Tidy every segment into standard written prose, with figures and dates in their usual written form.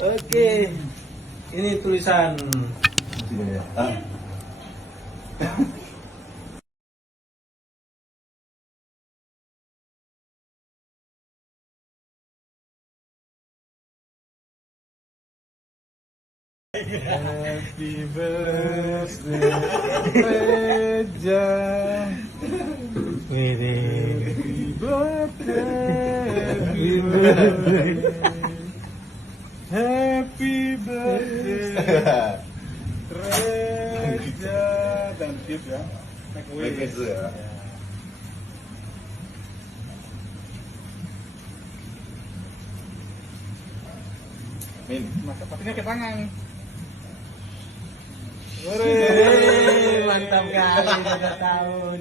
Oke, ini tulisan. Happy birthday, Reja. Happy birthday, happy birthday, Reja. Dan tip ya, make ya. Min, masa pastinya ke tangan. Hore, mantap kali 2 tahun.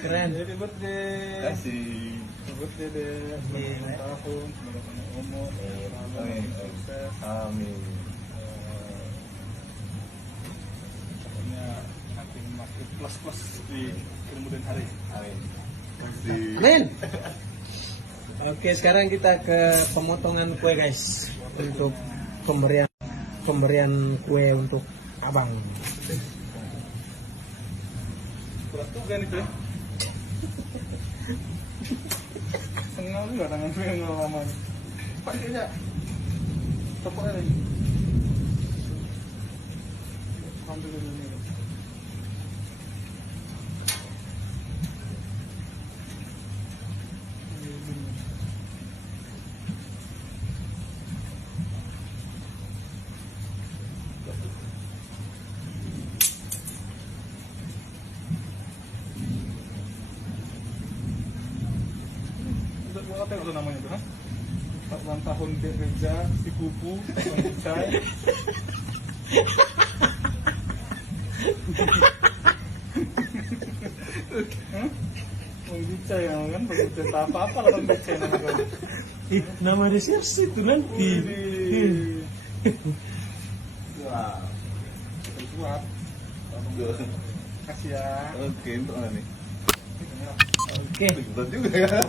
Keren. Happy birthday. Kasih. Happy birthday deh. Selamat tahun, semoga panjang umur, Amin. sukses. Amin. Pokoknya nanti masuk plus di kemudian hari. Amin. Amin. Oke, sekarang kita ke pemotongan kue guys. Untuk pemberian kue untuk abang. Berat juga nih tuh. Senang juga tangan gue yang lama. Pak kayaknya tepuknya lagi. Alhamdulillah ini. Apa yang namanya tuh? 4 tahun Reja, si Kupu, Cai. Bisa ya kan, bercerita apa-apa lah kan baca nama kan. Nama dia siapa sih itu nanti? Wow. Buat. Kasih ya. Oke, untuk mana nih? Oke. Berat juga ya.